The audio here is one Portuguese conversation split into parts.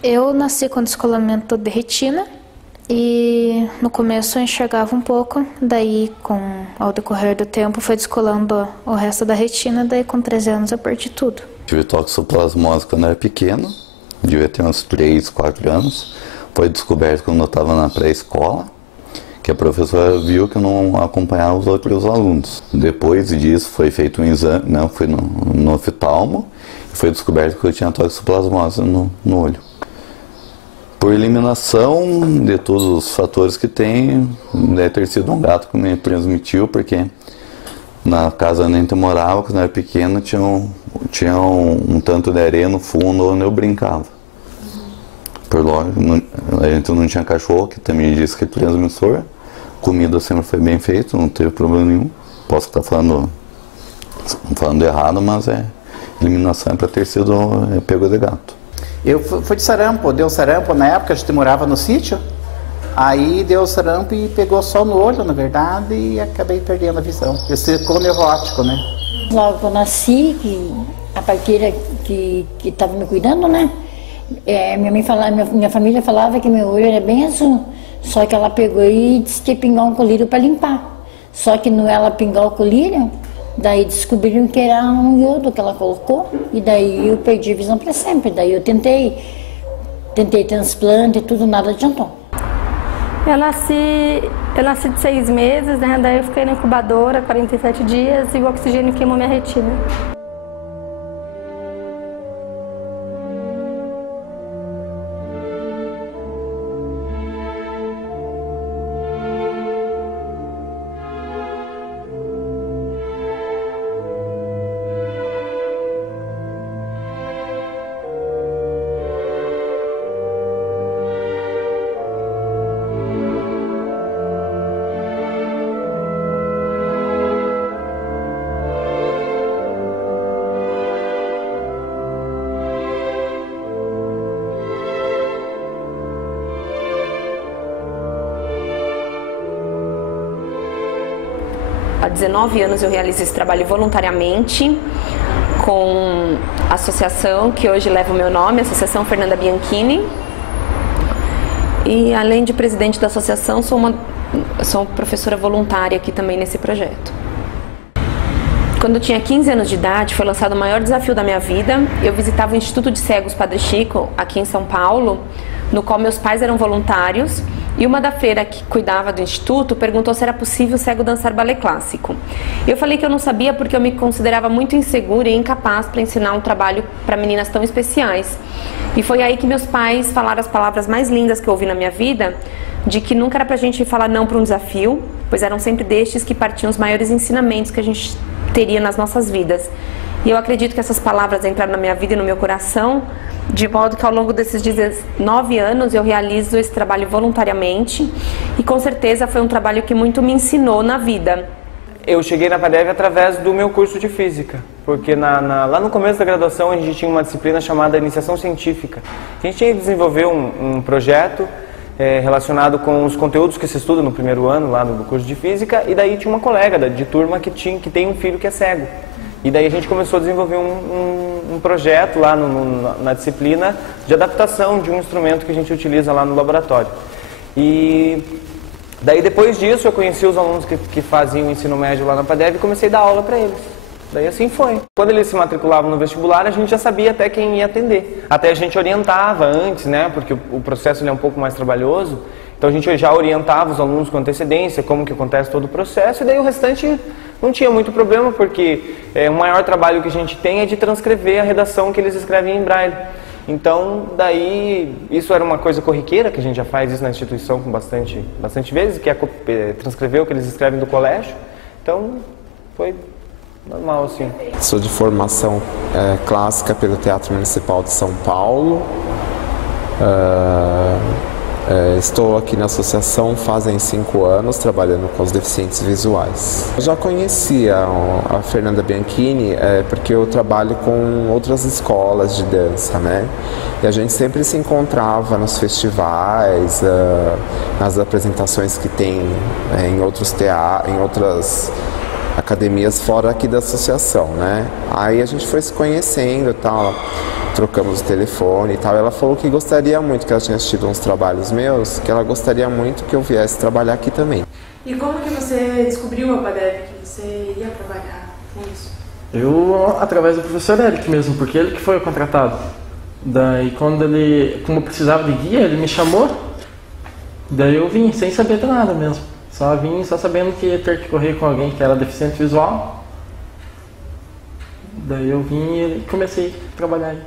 Eu nasci com descolamento de retina e no começo eu enxergava um pouco, daí ao decorrer do tempo foi descolando o resto da retina, daí com 13 anos eu perdi tudo. Tive toxoplasmose quando eu era pequeno, devia ter uns 3, 4 anos. Foi descoberto quando eu estava na pré-escola, que a professora viu que eu não acompanhava os outros alunos. Depois disso foi feito um exame, não, fui no oftalmo, e foi descoberto que eu tinha toxoplasmose no olho. Por eliminação de todos os fatores que tem, deve ter sido um gato que me transmitiu, porque na casa onde eu morava, quando eu era pequeno, tinha um tanto de areia no fundo onde eu brincava. Por lógico, a gente não tinha cachorro, que também disse que é transmissor. Comida sempre foi bem feita, não teve problema nenhum. Posso estar falando errado, mas eliminação é para ter sido pego de gato. Eu fui de sarampo, deu sarampo na época, a gente morava no sítio. Aí deu sarampo e pegou só no olho, na verdade, e acabei perdendo a visão. Eu ficou neurótico, né? Logo que eu nasci, a parteira que estava me cuidando, né? Minha família falava que meu olho era bem azul. Só que ela pegou e disse que ia pingar um colírio para limpar. Só que não ela pingar o colírio, daí descobriram que era um iodo que ela colocou. E daí eu perdi a visão para sempre. Daí eu tentei transplante e tudo, nada adiantou. Eu nasci de 6 meses, né? Daí eu fiquei na incubadora 47 dias e o oxigênio queimou minha retina. Há 19 anos eu realizo esse trabalho voluntariamente com a associação que hoje leva o meu nome, a Associação Fernanda Bianchini. E além de presidente da associação, sou professora voluntária aqui também nesse projeto. Quando eu tinha 15 anos de idade, foi lançado o maior desafio da minha vida. Eu visitava o Instituto de Cegos Padre Chico, aqui em São Paulo, no qual meus pais eram voluntários. E uma da freira que cuidava do instituto perguntou se era possível o cego dançar balé clássico. Eu falei que eu não sabia porque eu me considerava muito insegura e incapaz para ensinar um trabalho para meninas tão especiais. E foi aí que meus pais falaram as palavras mais lindas que eu ouvi na minha vida, de que nunca era pra gente falar não para um desafio, pois eram sempre destes que partiam os maiores ensinamentos que a gente teria nas nossas vidas. E eu acredito que essas palavras entraram na minha vida e no meu coração, de modo que ao longo desses 19 anos eu realizo esse trabalho voluntariamente e com certeza foi um trabalho que muito me ensinou na vida. Eu cheguei na FADEV através do meu curso de Física, porque lá no começo da graduação a gente tinha uma disciplina chamada Iniciação Científica. A gente tinha que desenvolver um projeto relacionado com os conteúdos que se estuda no primeiro ano lá no curso de Física, e daí tinha uma colega de turma que tem um filho que é cego. E daí a gente começou a desenvolver um projeto lá na disciplina de adaptação de um instrumento que a gente utiliza lá no laboratório. E daí depois disso eu conheci os alunos que faziam o ensino médio lá na FADEV e comecei a dar aula para eles. Daí assim foi. Quando eles se matriculavam no vestibular, a gente já sabia até quem ia atender. Até a gente orientava antes, né, porque o processo ele é um pouco mais trabalhoso. Então a gente já orientava os alunos com antecedência, como que acontece todo o processo, e daí o restante não tinha muito problema, porque o maior trabalho que a gente tem é de transcrever a redação que eles escrevem em braille. Então, daí, isso era uma coisa corriqueira, que a gente já faz isso na instituição com bastante vezes, que é transcrever o que eles escrevem do colégio. Então, foi normal, assim. Sou de formação clássica pelo Teatro Municipal de São Paulo. Estou aqui na associação fazem 5 anos, trabalhando com os deficientes visuais. Eu já conhecia a Fernanda Bianchini porque eu trabalho com outras escolas de dança, né? E a gente sempre se encontrava nos festivais, nas apresentações que tem em outros teatros, academias fora aqui da associação, né? Aí a gente foi se conhecendo e tal, trocamos o telefone e tal. Ela falou que gostaria muito, que ela tinha assistido uns trabalhos meus, que ela gostaria muito que eu viesse trabalhar aqui também. E como que você descobriu a Abadev, que você ia trabalhar com isso? Eu, através do professor Eric mesmo, porque ele que foi o contratado. Daí quando ele, como eu precisava de guia, ele me chamou. Daí eu vim, sem saber de nada mesmo. Só vim, só sabendo que ia ter que correr com alguém que era deficiente visual. Daí eu vim e comecei a trabalhar aí.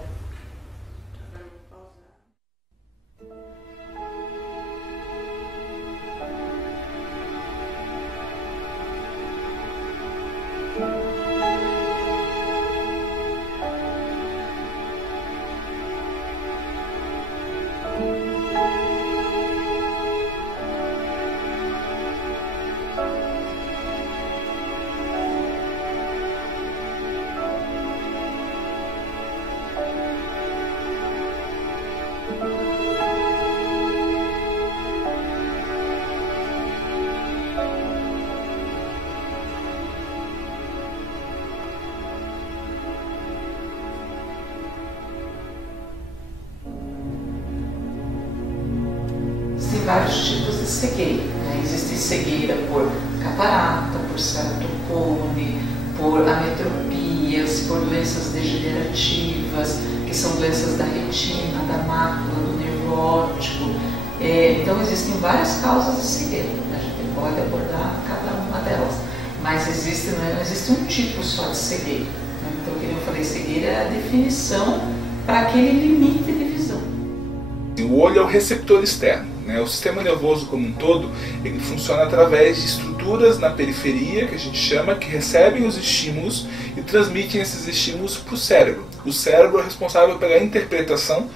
Existem vários tipos de cegueira, né? Existe cegueira por catarata, por ceratocone, por ametropias, por doenças degenerativas, que são doenças da retina, da mácula, do nervo óptico. Então existem várias causas de cegueira, né? A gente pode abordar cada uma delas, mas não existe um tipo só de cegueira, né? Então, como eu falei, cegueira é a definição para aquele limite de visão. O olho é o receptor externo, né? O sistema nervoso como um todo, ele funciona através de estruturas na periferia, que a gente chama, que recebem os estímulos e transmitem esses estímulos para o cérebro. O cérebro é responsável pela interpretação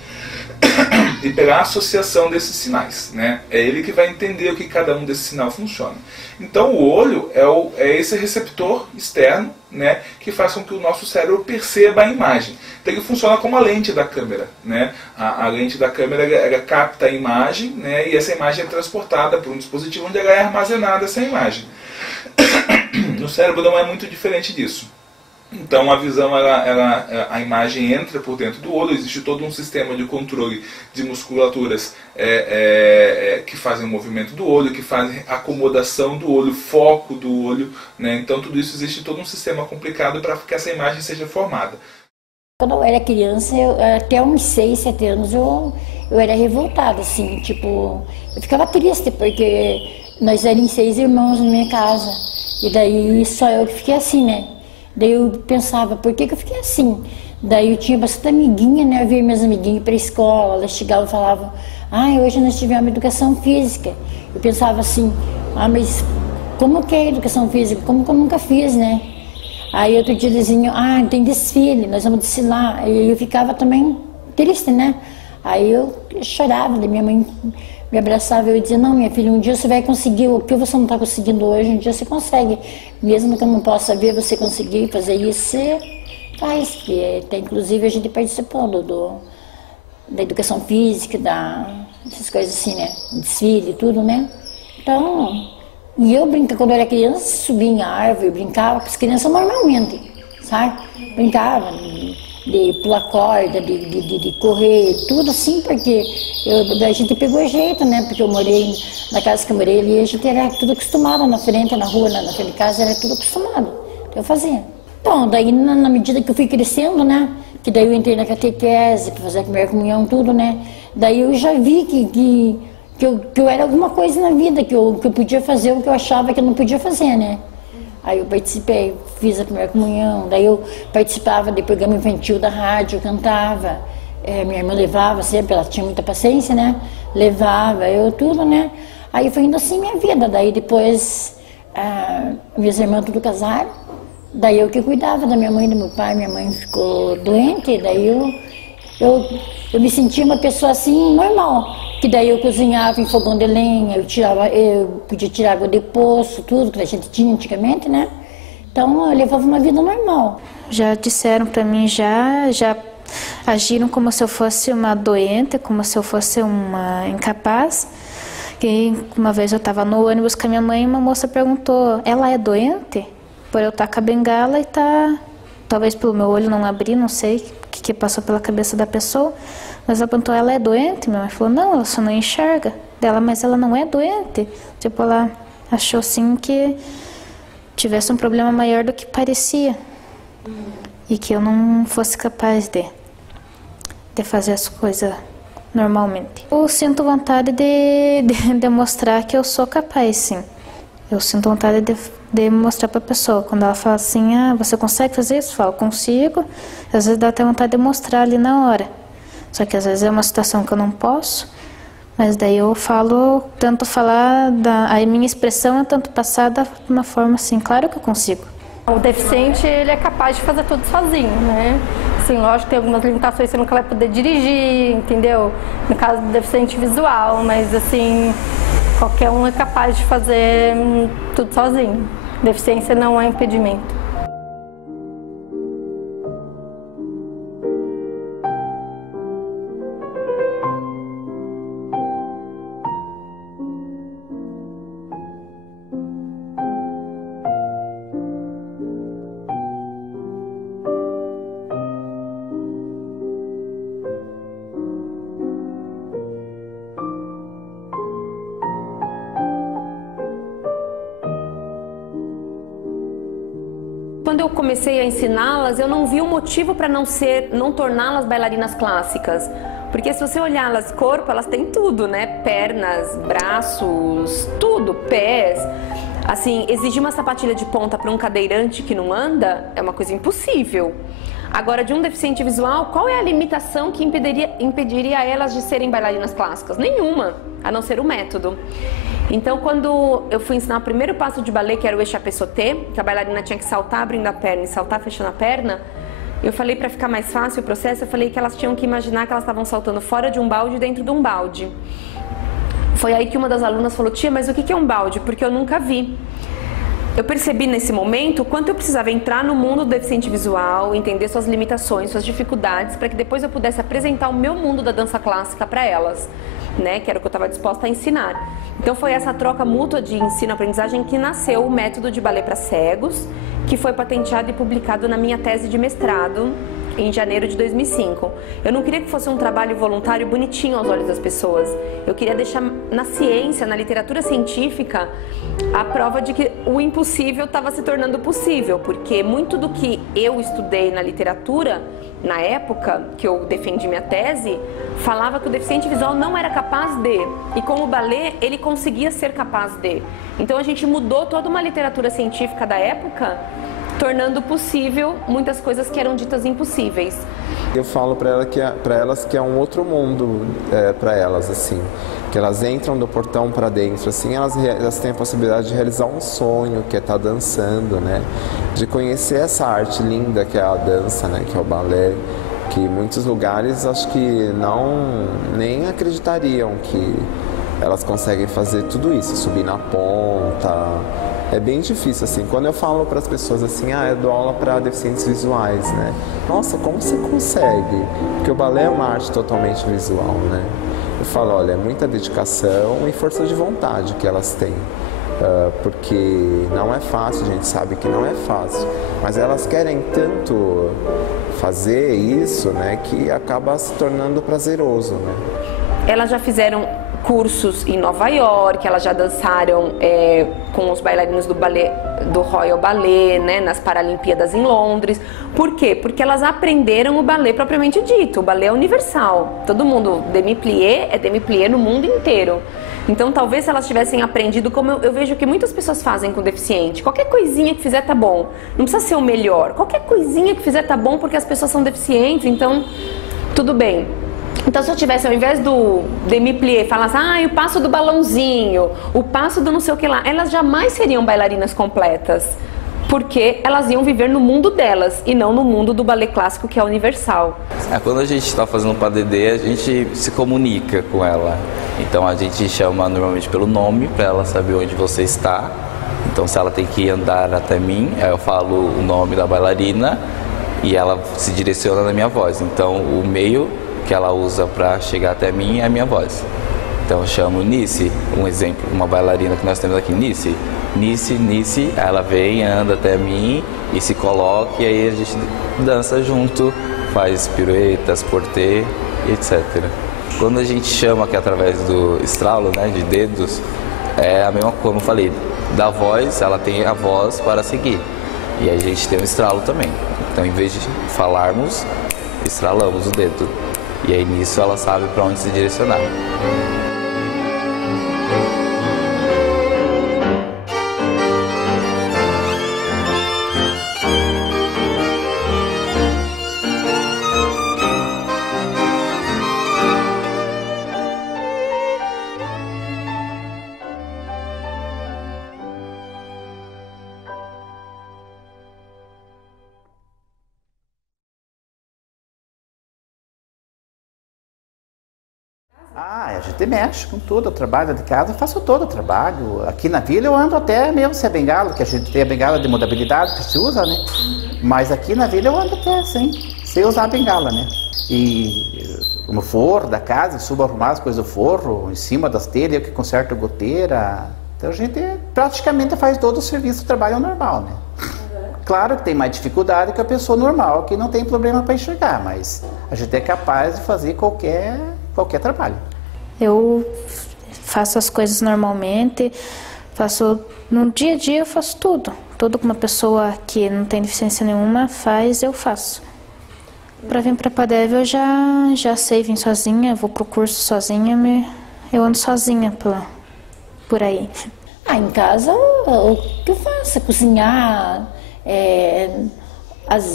e pela associação desses sinais, né? É ele que vai entender o que cada um desses sinais funciona. Então o olho é esse receptor externo, né, que faz com que o nosso cérebro perceba a imagem. Então ele funciona como a lente da câmera, né? A lente da câmera ela capta a imagem, né, e essa imagem é transportada por um dispositivo onde ela é armazenada essa imagem. No cérebro não é muito diferente disso. Então a visão, a imagem entra por dentro do olho, existe todo um sistema de controle de musculaturas que fazem o movimento do olho, que fazem acomodação do olho, foco do olho, né? Então tudo isso, existe todo um sistema complicado para que essa imagem seja formada. Quando eu era criança, até uns 6, 7 anos, eu era revoltada, assim, tipo, eu ficava triste, porque nós éramos 6 irmãos na minha casa, e daí só eu que fiquei assim, né? Daí eu pensava, por que eu fiquei assim? Daí eu tinha bastante amiguinha, né? Eu via minhas amiguinhas para a escola, elas chegavam e falavam, hoje nós tivemos educação física. Eu pensava assim, mas como que é educação física? Como que eu nunca fiz, né? Aí outro dia eles diziam, tem desfile, nós vamos desfilar. E eu ficava também triste, né? Aí eu chorava, daí minha mãe me abraçava e eu dizia, não, minha filha, um dia você vai conseguir, o que você não está conseguindo hoje, um dia você consegue. Mesmo que eu não possa ver você conseguir fazer isso, você faz. Que inclusive a gente participou da educação física, essas coisas assim, né? Desfile e tudo, né? Então, e eu brincava, quando eu era criança, subia em árvore, brincava com as crianças normalmente, sabe? Brincava de pular corda, de correr, tudo assim, porque a gente pegou jeito, né? Porque eu morei, na casa que eu morei ali, a gente era tudo acostumado na frente, na rua, na frente de casa, era tudo acostumado. Então eu fazia. Então, daí na medida que eu fui crescendo, né? Que daí eu entrei na catequese, para fazer a primeira comunhão, tudo, né? Daí eu já vi que eu era alguma coisa na vida, que eu podia fazer o que eu achava que eu não podia fazer, né? Aí eu participei, fiz a primeira comunhão, daí eu participava do programa infantil da rádio, cantava. Minha irmã levava sempre, ela tinha muita paciência, né? Levava, eu tudo, né? Aí foi indo assim minha vida. Daí depois, minhas irmãs tudo casaram. Daí eu que cuidava da minha mãe e do meu pai. Minha mãe ficou doente, daí eu me sentia uma pessoa assim, normal. Que daí eu cozinhava em fogão de lenha, eu podia tirar água de poço, tudo que a gente tinha antigamente, né? Então eu levava uma vida normal. Já disseram para mim, já agiram como se eu fosse uma doente, como se eu fosse uma incapaz. E uma vez eu estava no ônibus com a minha mãe e uma moça perguntou, ela é doente? por eu estar com a bengala e talvez pelo meu olho não abrir, não sei o que passou pela cabeça da pessoa, mas ela perguntou, ela é doente? Minha mãe falou, não, ela só não enxerga. Dela, mas ela não é doente. Tipo, ela achou assim que tivesse um problema maior do que parecia. E que eu não fosse capaz de fazer as coisas normalmente. Eu sinto vontade de mostrar que eu sou capaz, sim. Eu sinto vontade de mostrar para a pessoa. Quando ela fala assim, você consegue fazer isso? Eu falo, consigo. Às vezes dá até vontade de mostrar ali na hora. Só que às vezes é uma situação que eu não posso. Mas daí eu tento falar, a minha expressão é tanto passar de uma forma assim, claro que eu consigo. O deficiente, ele é capaz de fazer tudo sozinho, né? Assim, lógico, tem algumas limitações, você nunca vai poder dirigir, entendeu? No caso do deficiente visual, mas assim, qualquer um é capaz de fazer tudo sozinho. Deficiência não é impedimento. Quando eu comecei a ensiná-las, eu não vi um motivo para não torná-las bailarinas clássicas. Porque se você olhar elas corpo, elas têm tudo, né? Pernas, braços, tudo, pés. Assim, exigir uma sapatilha de ponta para um cadeirante que não anda é uma coisa impossível. Agora, de um deficiente visual, qual é a limitação que impediria elas de serem bailarinas clássicas? Nenhuma, a não ser o método. Então, quando eu fui ensinar o primeiro passo de balé, que era o échappé sauté, que a bailarina tinha que saltar abrindo a perna e saltar fechando a perna, eu falei, para ficar mais fácil o processo, eu falei que elas tinham que imaginar que elas estavam saltando fora de um balde e dentro de um balde. Foi aí que uma das alunas falou, tia, mas o que é um balde? Porque eu nunca vi. Eu percebi nesse momento o quanto eu precisava entrar no mundo do deficiente visual, entender suas limitações, suas dificuldades, para que depois eu pudesse apresentar o meu mundo da dança clássica para elas, né? Que era o que eu estava disposta a ensinar. Então foi essa troca mútua de ensino-aprendizagem que nasceu o método de balé para cegos, que foi patenteado e publicado na minha tese de mestrado em janeiro de 2005. Eu não queria que fosse um trabalho voluntário bonitinho aos olhos das pessoas. Eu queria deixar na ciência, na literatura científica, a prova de que o impossível estava se tornando possível, porque muito do que eu estudei na literatura, na época que eu defendi minha tese, falava que o deficiente visual não era capaz de, e com o balé ele conseguia ser capaz de. Então a gente mudou toda uma literatura científica da época, tornando possível muitas coisas que eram ditas impossíveis. Eu falo para elas que é um outro mundo para elas, assim, que elas entram do portão para dentro, assim, elas têm a possibilidade de realizar um sonho, que é estar dançando, né? De conhecer essa arte linda que é a dança, né? Que é o balé, que em muitos lugares acho que nem acreditariam que elas conseguem fazer tudo isso, subir na ponta. É bem difícil, assim, quando eu falo para as pessoas assim, eu dou aula para deficientes visuais, né? Nossa, como você consegue? Porque o balé é uma arte totalmente visual, né? Eu falo, olha, é muita dedicação e força de vontade que elas têm. Porque não é fácil, a gente sabe que não é fácil, mas elas querem tanto fazer isso, né, que acaba se tornando prazeroso, né? Elas já fizeram cursos em Nova York, elas já dançaram com os bailarinos do Royal Ballet, né, nas Paralimpíadas em Londres. Por quê? Porque elas aprenderam o ballet propriamente dito. O ballet é universal. Todo mundo, demi-plié é demi-plié no mundo inteiro. Então talvez se elas tivessem aprendido, como eu vejo que muitas pessoas fazem com deficiente, qualquer coisinha que fizer tá bom. Não precisa ser o melhor. Qualquer coisinha que fizer tá bom porque as pessoas são deficientes, então tudo bem. Então se eu tivesse, ao invés do demi-plié, falasse, o passo do balãozinho, o passo do não sei o que lá, elas jamais seriam bailarinas completas, porque elas iam viver no mundo delas e não no mundo do balé clássico, que é universal. Quando a gente está fazendo um PADD, a gente se comunica com ela. Então a gente chama normalmente pelo nome, para ela saber onde você está. Então se ela tem que andar até mim, eu falo o nome da bailarina e ela se direciona na minha voz. Então o meio que ela usa para chegar até mim é a minha voz. Então eu chamo Nice, um exemplo, uma bailarina que nós temos aqui, Nice. Nice, ela vem, anda até mim e se coloca, e aí a gente dança junto, faz piruetas, portê, etc. Quando a gente chama, que é através do estralo, né, de dedos, é a mesma coisa, como eu falei, da voz, ela tem a voz para seguir. E a gente tem o estralo também. Então, em vez de falarmos, estralamos o dedo. E aí, nisso, ela sabe para onde se direcionar. A gente mexe com tudo, eu trabalho de casa, eu faço todo o trabalho. Aqui na vila eu ando até mesmo sem a bengala, que a gente tem a bengala de modabilidade que se usa, né? Mas aqui na vila eu ando até sem usar a bengala, né? E no forro da casa, eu subo a arrumar as coisas do forro, em cima das telhas, eu que conserto a goteira. Então a gente praticamente faz todo o serviço do trabalho normal, né? Claro que tem mais dificuldade que a pessoa normal, que não tem problema para enxergar, mas a gente é capaz de fazer qualquer trabalho. Eu faço as coisas normalmente, no dia a dia eu faço tudo. Tudo que uma pessoa que não tem deficiência nenhuma faz, eu faço. Para vir para Padev eu já sei vir sozinha, vou pro curso sozinha, eu ando sozinha por aí. Em casa o que eu faço? Cozinhar,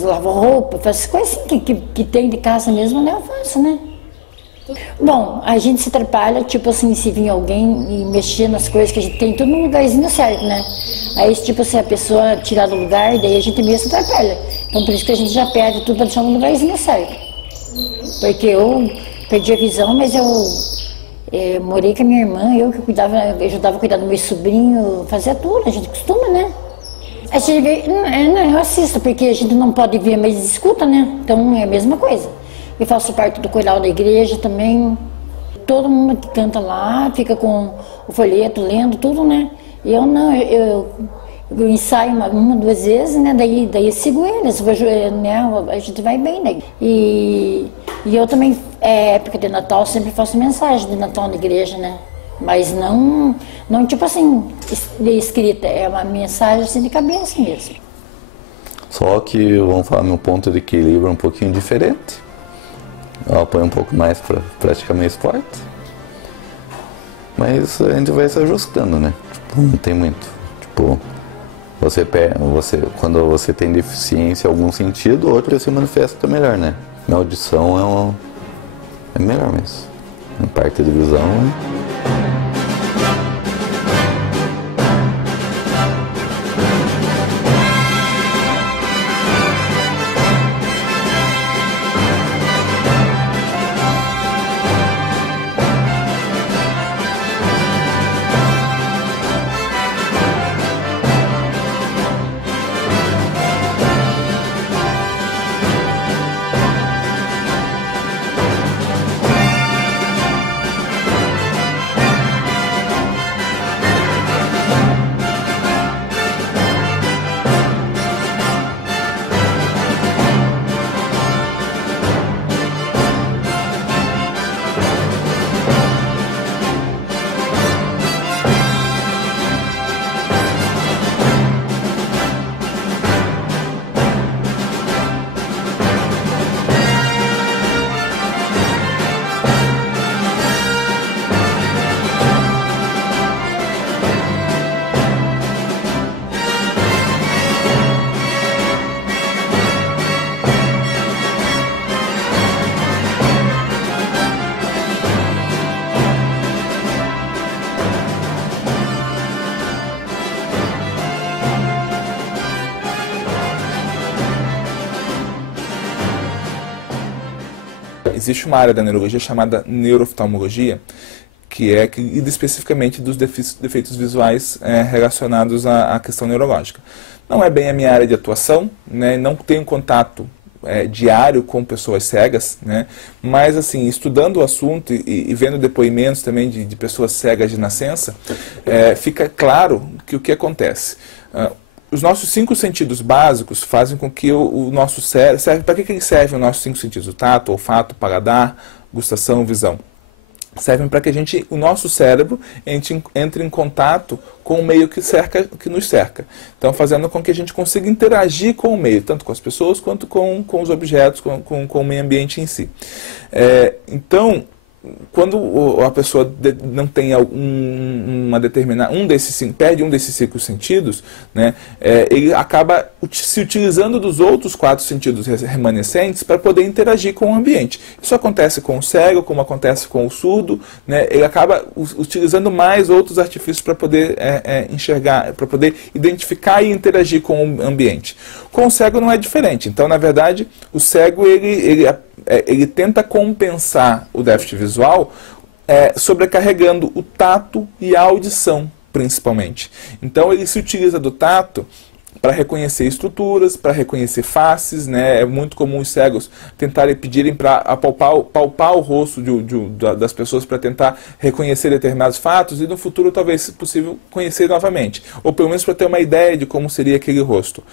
lavar roupa, faço coisas assim que tem de casa mesmo, né? Eu faço, né? Bom, a gente se atrapalha, tipo assim, se vir alguém e mexer nas coisas que a gente tem, tudo no lugarzinho certo, né? Aí, tipo assim, a pessoa tirar do lugar, daí a gente mesmo se atrapalha. Então, por isso que a gente já perde tudo para deixar no lugarzinho certo. Porque eu perdi a visão, mas eu morei com a minha irmã, eu ajudava a cuidar do meu sobrinho, fazia tudo, a gente costuma, né? A gente vê, eu assisto, porque a gente não pode ver, mas escuta, né? Então, é a mesma coisa. Eu faço parte do coral da igreja também. Todo mundo que canta lá fica com o folheto, lendo tudo, né? E eu não, eu ensaio uma, duas vezes, né? Daí eu sigo eles, né? A gente vai bem daí. E eu também, época de Natal, sempre faço mensagem de Natal na igreja, né? Mas não tipo assim, de escrita, é uma mensagem assim de cabeça mesmo. Só que, vamos falar, meu ponto de equilíbrio é um pouquinho diferente. Eu apoio um pouco mais para praticar meu esporte. Mas a gente vai se ajustando, né? Tipo, não tem muito. Tipo, quando você tem deficiência em algum sentido, outra se manifesta melhor, né? Minha audição é melhor mesmo. Em parte de visão. Existe uma área da neurologia chamada neurooftalmologia, que lida especificamente dos defeitos visuais relacionados à questão neurológica. Não é bem a minha área de atuação, né? Não tenho contato diário com pessoas cegas, né? Mas assim, estudando o assunto e vendo depoimentos também de pessoas cegas de nascença, fica claro que o que acontece. Os nossos 5 sentidos básicos fazem com que o nosso cérebro... Para que eles servem os nossos 5 sentidos? O tato, olfato, paladar, gustação, visão. Servem para que o nosso cérebro entre em contato com o meio que nos cerca. Então, fazendo com que a gente consiga interagir com o meio, tanto com as pessoas quanto com os objetos, com o meio ambiente em si. Então, quando a pessoa não tem perde um desses 5 sentidos, né, ele acaba se utilizando dos outros 4 sentidos remanescentes para poder interagir com o ambiente. Isso acontece com o cego, como acontece com o surdo, né, ele acaba utilizando mais outros artifícios para poder enxergar, para poder identificar e interagir com o ambiente. Com o cego não é diferente. Então, na verdade, o cego ele tenta compensar o déficit visual sobrecarregando o tato e a audição, principalmente. Então, ele se utiliza do tato para reconhecer estruturas, para reconhecer faces, né? É muito comum os cegos tentarem pedirem para palpar o rosto das pessoas para tentar reconhecer determinados fatos e no futuro talvez, se possível, conhecer novamente. Ou pelo menos para ter uma ideia de como seria aquele rosto.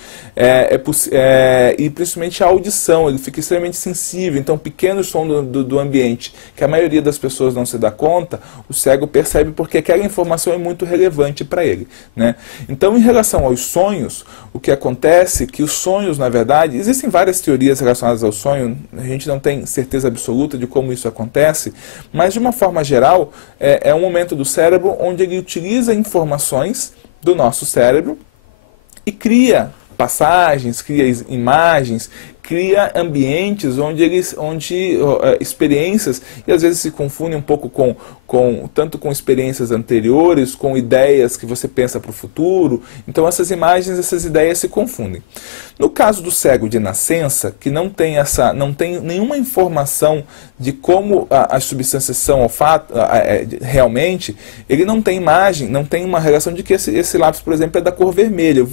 E principalmente a audição, ele fica extremamente sensível, então pequeno som do ambiente, que a maioria das pessoas não se dá conta, o cego percebe porque aquela informação é muito relevante para ele, né? Então, em relação aos sonhos, o que acontece é que os sonhos, na verdade, existem várias teorias relacionadas ao sonho, a gente não tem certeza absoluta de como isso acontece, mas de uma forma geral, é um momento do cérebro onde ele utiliza informações do nosso cérebro e cria passagens, cria imagens, cria ambientes onde experiências, e às vezes se confundem um pouco tanto com experiências anteriores, com ideias que você pensa para o futuro. Então essas imagens, essas ideias se confundem. No caso do cego de nascença, que não tem nenhuma informação de como as substâncias são realmente, ele não tem imagem, não tem uma relação de que esse lápis, por exemplo, é da cor vermelha.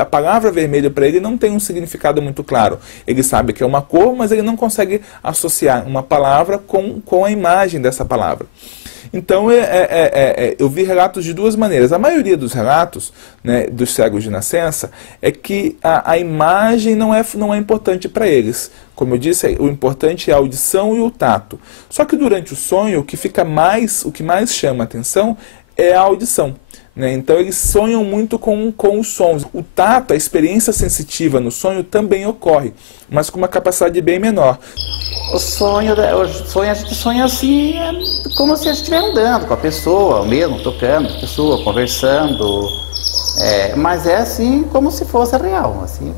A palavra vermelha para ele não tem um significado muito claro. Ele sabe que é uma cor, mas ele não consegue associar uma palavra com a imagem dessa palavra. Então, eu vi relatos de duas maneiras. A maioria dos relatos, né, dos cegos de nascença é que a imagem não é importante para eles. Como eu disse, o importante é a audição e o tato. Só que durante o sonho, o que mais chama a atenção é a audição. Né? Então eles sonham muito com os sons. O tato, a experiência sensitiva no sonho também ocorre, mas com uma capacidade bem menor. O sonho a gente sonha assim, como se a gente estivesse andando com a pessoa, mesmo tocando com a pessoa, conversando. Mas é assim como se fosse real. Assim,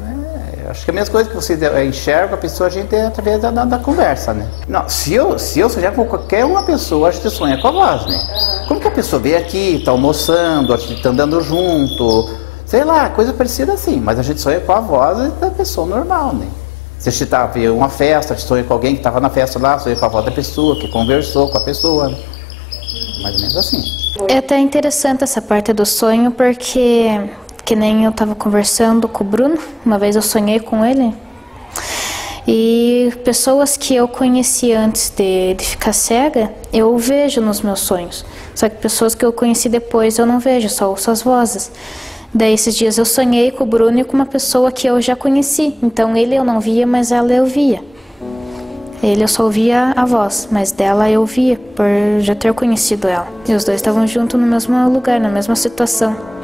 acho que a mesma coisa que você enxerga a pessoa, a gente é através da conversa, né? Não, se eu sonhar com qualquer uma pessoa, a gente sonha com a voz, né? Como que a pessoa veio aqui, está almoçando, a gente está andando junto, sei lá, coisa parecida assim, mas a gente sonha com a voz da pessoa normal, né? Se a gente está vendo uma festa, a gente sonha com alguém que estava na festa lá, sonha com a voz da pessoa, que conversou com a pessoa, né? Mais ou menos assim. É até interessante essa parte do sonho, porque que nem eu estava conversando com o Bruno, uma vez eu sonhei com ele, e pessoas que eu conheci antes de ficar cega, eu vejo nos meus sonhos. Só que pessoas que eu conheci depois eu não vejo, só ouço as vozes. Daí esses dias eu sonhei com o Bruno e com uma pessoa que eu já conheci. Então ele eu não via, mas ela eu via. Ele eu só ouvia a voz, mas dela eu via, por já ter conhecido ela. E os dois estavam juntos no mesmo lugar, na mesma situação.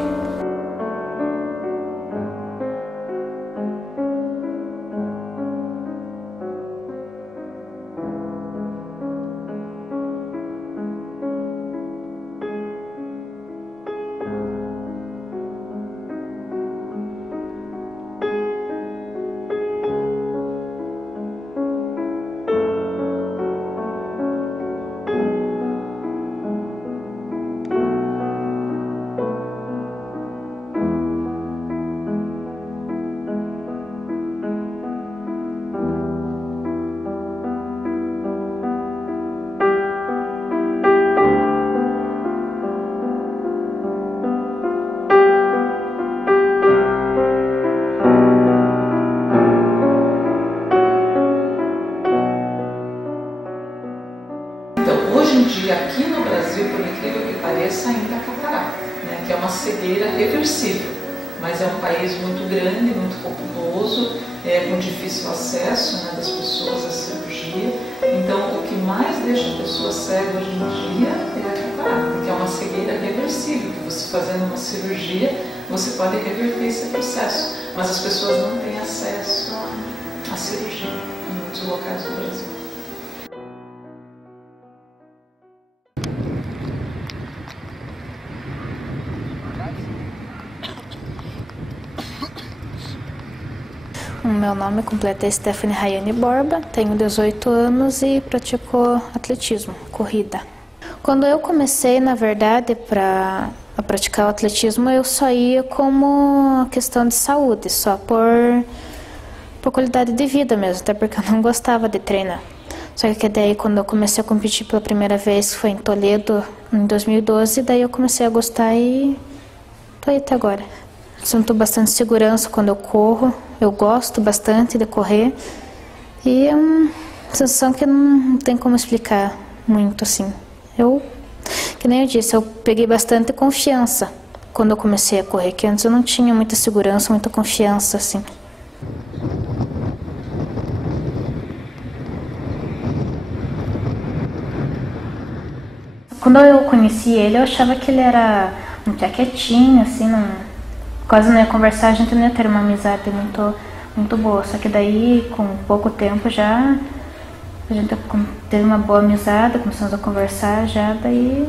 dia, aqui no Brasil, por incrível que pareça, ainda é catarata, né, que é uma cegueira reversível. Mas é um país muito grande, muito populoso, com difícil acesso, né, das pessoas à cirurgia. Então, o que mais deixa a pessoa cega hoje em dia é a catarata, que é uma cegueira reversível, que você fazendo uma cirurgia, você pode reverter esse processo. Mas as pessoas não têm acesso à cirurgia em muitos locais do Brasil. O meu nome completo é Stephanie Rayane Borba, tenho 18 anos e pratico atletismo, corrida. Quando eu comecei, na verdade, para praticar o atletismo, eu só ia como questão de saúde, só por qualidade de vida mesmo, até porque eu não gostava de treinar. Só que daí, quando eu comecei a competir pela primeira vez, foi em Toledo, em 2012, daí eu comecei a gostar e tô aí até agora. Sinto bastante segurança quando eu corro, eu gosto bastante de correr e é uma sensação que não tem como explicar muito assim. Que nem eu disse, eu peguei bastante confiança quando eu comecei a correr, que antes eu não tinha muita segurança, muita confiança assim. Quando eu conheci ele, eu achava que ele era muito quietinho, assim, quase não ia conversar, a gente não ia ter uma amizade muito boa. Só que daí, com pouco tempo já, a gente teve uma boa amizade, começamos a conversar já, daí...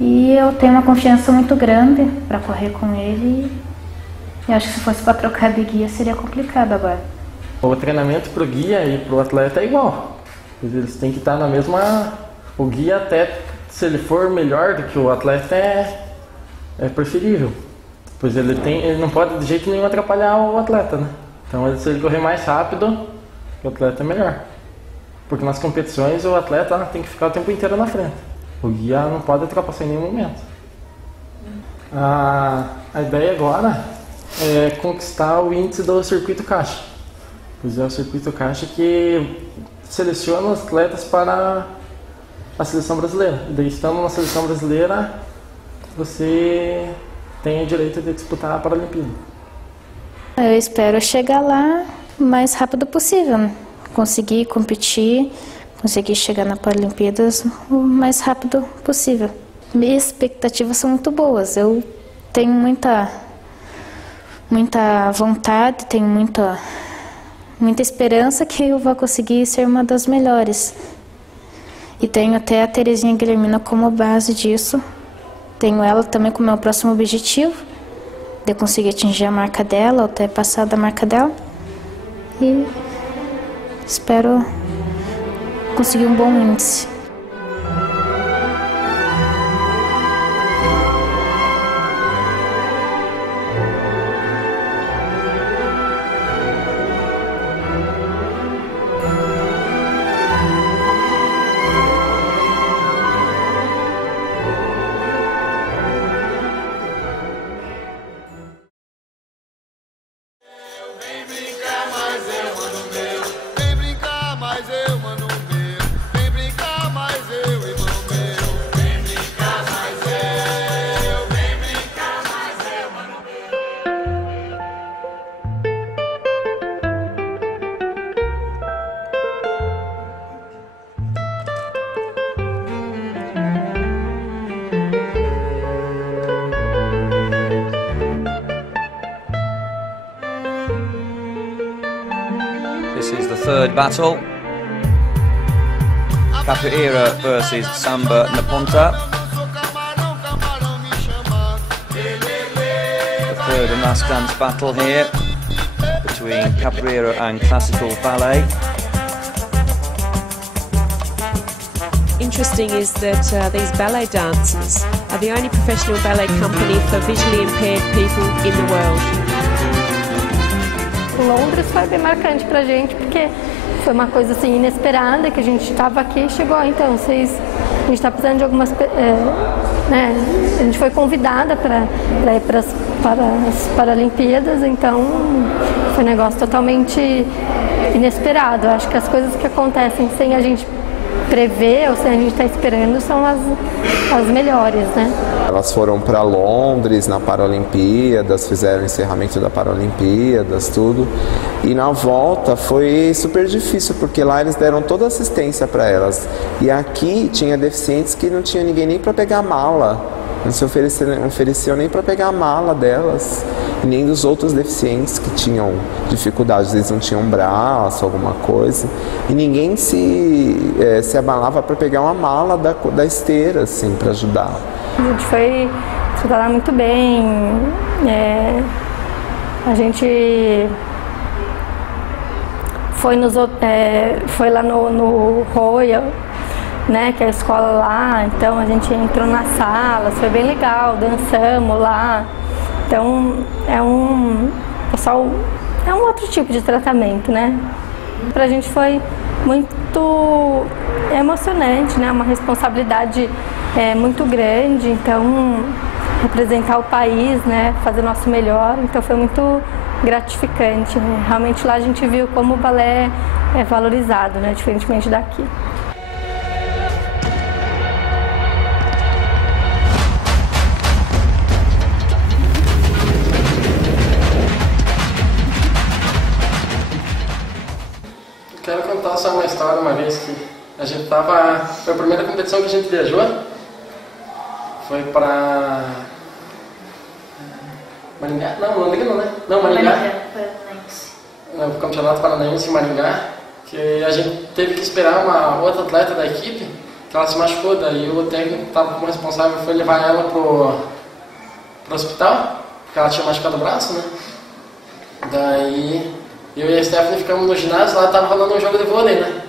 E eu tenho uma confiança muito grande para correr com ele e acho que se fosse para trocar de guia seria complicado agora. O treinamento para o guia e para o atleta é igual. Eles têm que estar na mesma... O guia até, se ele for melhor do que o atleta, é preferível. Pois ele não pode de jeito nenhum atrapalhar o atleta, né? Então se ele correr mais rápido, o atleta é melhor. Porque nas competições o atleta tem que ficar o tempo inteiro na frente. O guia não pode ultrapassar em nenhum momento. A ideia agora é conquistar o índice do circuito caixa. Pois é o circuito caixa que seleciona os atletas para a seleção brasileira. E daí, estando na seleção brasileira, você tem o direito de disputar a Paralimpíada. Eu espero chegar lá o mais rápido possível, né? Conseguir competir, conseguir chegar na Paralimpíadas o mais rápido possível. Minhas expectativas são muito boas. Eu tenho muita vontade, tenho muita esperança que eu vou conseguir ser uma das melhores. E tenho até a Terezinha Guilhermina como base disso. Tenho ela também como meu próximo objetivo, de conseguir atingir a marca dela, ou até passar da marca dela. E espero conseguir um bom índice. This is the third battle. Capoeira versus Samba na Ponta. The third and last dance battle here between Capoeira and classical ballet. Interesting is that these ballet dancers are the only professional ballet company for visually impaired people in the world. Londres foi bem marcante pra gente, porque foi uma coisa assim inesperada, que a gente estava aqui e chegou, então, a gente está precisando de algumas... né, a gente foi convidada para ir para as Paralimpíadas, então foi um negócio totalmente inesperado. Eu acho que as coisas que acontecem sem a gente prevê ou se a gente está esperando são as melhores, né? Elas foram para Londres na Paralimpíadas, fizeram o encerramento da Paralimpíadas, tudo. E na volta foi super difícil, porque lá eles deram toda a assistência para elas. E aqui tinha deficientes que não tinha ninguém nem para pegar mala. Não se ofereciam nem para pegar a mala delas, e nem dos outros deficientes que tinham dificuldades, eles não tinham braço, alguma coisa, e ninguém se abalava para pegar uma mala da esteira, assim, para ajudar. A gente foi tratada muito bem, a gente foi lá no Royal, né, que é a escola lá, então a gente entrou nas salas, foi bem legal, dançamos lá, então é um outro tipo de tratamento, né. Pra gente foi muito emocionante, né, uma responsabilidade muito grande, então representar o país, né, fazer o nosso melhor, então foi muito gratificante, né? Realmente lá a gente viu como o balé é valorizado, né, diferentemente daqui. Quero contar só uma história, uma vez que a gente tava... Foi a primeira competição que a gente viajou. Foi pra... Maringá? Não, Londrina não, né? Não, Maringá. No Campeonato Paranaense em Maringá. Que a gente teve que esperar uma outra atleta da equipe, que ela se machucou. Daí o técnico que estava como responsável foi levar ela pro hospital, porque ela tinha machucado o braço, né? Daí... eu e a Stephanie ficamos no ginásio, lá estava rolando um jogo de vôlei, né?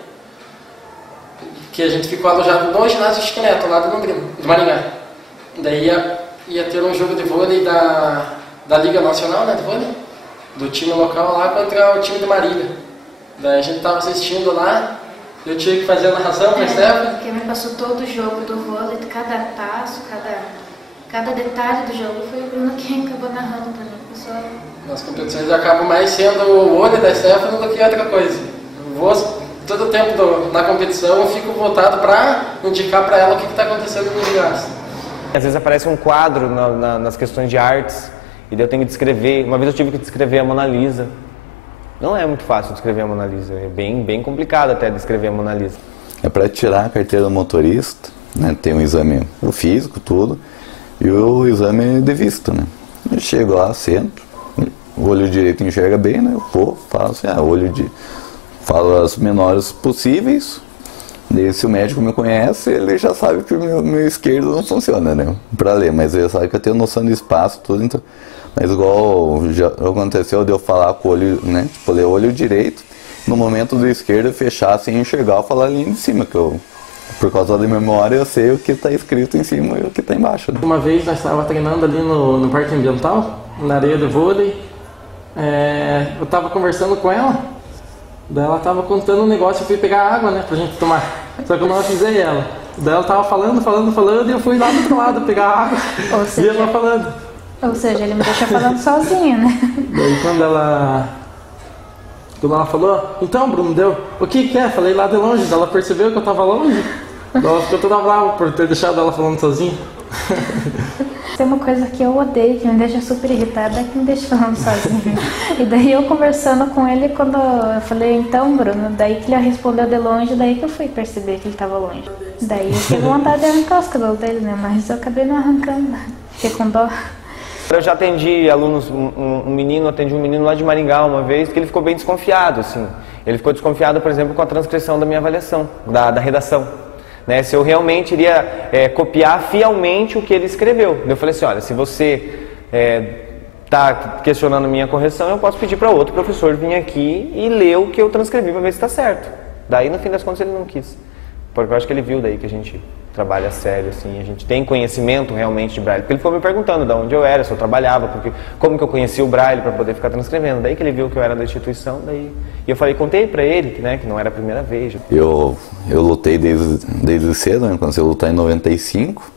Que a gente ficou alojado no ginásio Chico Neto, lá de Londrina, de Maringá. Daí ia ter um jogo de vôlei da Liga Nacional, né, de vôlei, do time local lá contra o time de Marília. Daí a gente estava assistindo lá, eu tinha que fazer a narração com a Stephanie. Porque me passou todo o jogo do vôlei, cada passo, cada detalhe do jogo, foi o Bruno quem acabou narrando para mim, pessoal. Nas competições acabam mais sendo o olho da Stephanie do que outra coisa. Eu vou, todo o tempo na competição eu fico voltado para indicar para ela o que está acontecendo no ginásio. Às vezes aparece um quadro nas questões de artes e daí eu tenho que descrever. Uma vez eu tive que descrever a Mona Lisa. Não é muito fácil descrever a Mona Lisa, é bem complicado até descrever a Mona Lisa. É para tirar a carteira do motorista, né, tem um exame o físico, tudo, e o exame de vista, né. Eu chego lá, sento, o olho direito enxerga bem, né, eu falo assim, falo as menores possíveis, daí se o médico me conhece, ele já sabe que o meu esquerdo não funciona, né, para ler, mas ele sabe que eu tenho noção de espaço, tudo, então, mas igual já aconteceu de eu falar com o olho, né, tipo, ler o olho direito, no momento do esquerdo fechar sem enxergar, eu falar ali em cima, que eu, por causa da memória, eu sei o que está escrito em cima e o que está embaixo, né. Uma vez nós estávamos treinando ali no Parque Ambiental, na areia de vôlei, eu estava conversando com ela, daí ela estava contando um negócio, eu fui pegar água, né, pra gente tomar, só que eu não avisei ela. Daí ela estava falando e eu fui lá do outro lado pegar água, e ela falando. Ou seja, ele me deixou falando sozinho, né? Daí quando ela falou, então Bruno, deu, o que é? Falei lá de longe, ela percebeu que eu estava longe, ela ficou toda brava por ter deixado ela falando sozinha. Tem uma coisa que eu odeio, que me deixa super irritada, é que me deixa falando sozinho. E daí eu conversando com ele, quando eu falei, então Bruno, daí que ele respondeu de longe, daí que eu fui perceber que ele estava longe. Daí eu tive vontade de arrancar os cabelos dele, né, mas eu acabei não arrancando, fiquei com dó. Eu já atendi alunos, atendi um menino lá de Maringá uma vez, que ele ficou bem desconfiado, assim. Ele ficou desconfiado, por exemplo, com a transcrição da minha avaliação, da redação. Né, se eu realmente iria copiar fielmente o que ele escreveu. Eu falei assim, olha, se você está questionando minha correção, eu posso pedir para outro professor vir aqui e ler o que eu transcrevi para ver se está certo. Daí, no fim das contas, ele não quis. Porque eu acho que ele viu daí que a gente trabalha sério, assim, a gente tem conhecimento realmente de Braille. Porque ele foi me perguntando de onde eu era, se eu trabalhava, porque, como que eu conhecia o Braille para poder ficar transcrevendo. Daí que ele viu que eu era da instituição, daí... E eu falei, contei para ele, né, que não era a primeira vez. Eu lutei desde cedo, né, comecei a lutar em 95.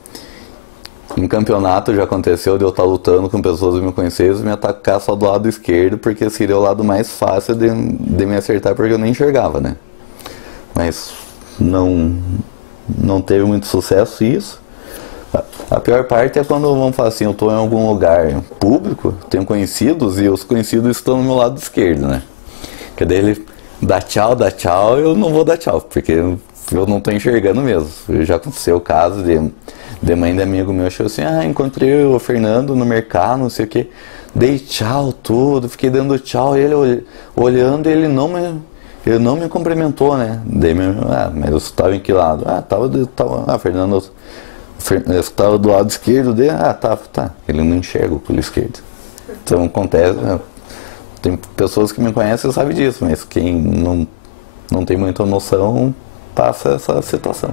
Em campeonato já aconteceu de eu estar lutando com pessoas que me conheciam e me atacar só do lado esquerdo, porque seria o lado mais fácil de me acertar, porque eu nem enxergava, né. Mas não teve muito sucesso isso. A pior parte é quando, vamos falar assim, eu estou em algum lugar público, tenho conhecidos e os conhecidos estão no meu lado esquerdo, né? Que daí ele dá tchau, eu não vou dar tchau, porque eu não estou enxergando mesmo. Já aconteceu o caso de mãe de amigo meu, achou assim, encontrei o Fernando no mercado, não sei o que, dei tchau tudo, fiquei dando tchau, ele olhando, ele não me cumprimentou, né? Daí mas eu estava em que lado? Fernando, eu estava do lado esquerdo dele, tá, ele não enxerga pelo esquerdo. Então acontece, tem pessoas que me conhecem e sabem disso, mas quem não tem muita noção passa essa situação.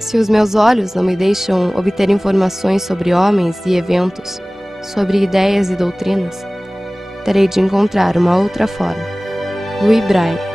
Se os meus olhos não me deixam obter informações sobre homens e eventos, sobre ideias e doutrinas, terei de encontrar uma outra forma. Louis Braille.